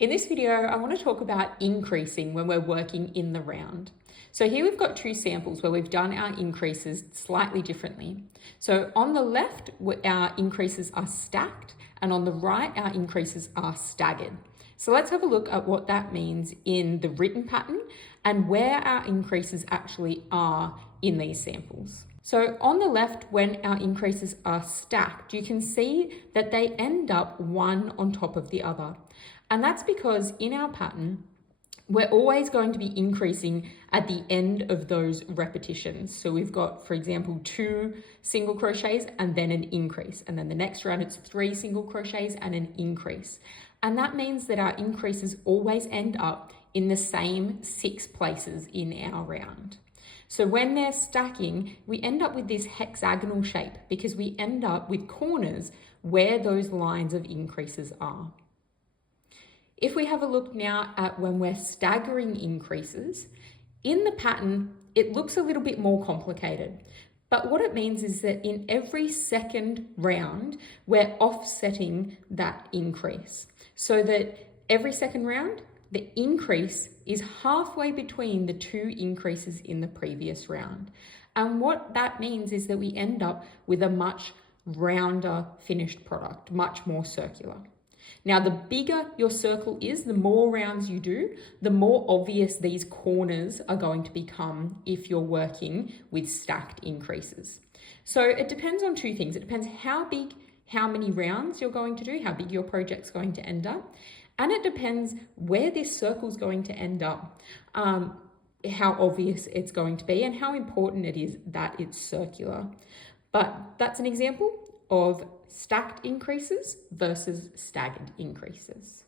In this video, I want to talk about increasing when we're working in the round. So here we've got two samples where we've done our increases slightly differently. So on the left, our increases are stacked, and on the right, our increases are staggered. So let's have a look at what that means in the written pattern and where our increases actually are in these samples. So on the left, when our increases are stacked, you can see that they end up one on top of the other. And that's because in our pattern, we're always going to be increasing at the end of those repetitions. So we've got, for example, 2 single crochets and then an increase. And then the next round, it's 3 single crochets and an increase. And that means that our increases always end up in the same 6 places in our round. So when they're stacking, we end up with this hexagonal shape because we end up with corners where those lines of increases are. If we have a look now at when we're staggering increases, in the pattern, it looks a little bit more complicated. But what it means is that in every second round, we're offsetting that increase. So that every second round, the increase is halfway between the 2 increases in the previous round. And what that means is that we end up with a much rounder finished product, much more circular. Now, the bigger your circle is, the more rounds you do, the more obvious these corners are going to become if you're working with stacked increases. So it depends on 2 things. It depends how big, how many rounds you're going to do, how big your project's going to end up. And it depends where this circle's going to end up, how obvious it's going to be and how important it is that it's circular. But that's an example of stacked increases versus staggered increases.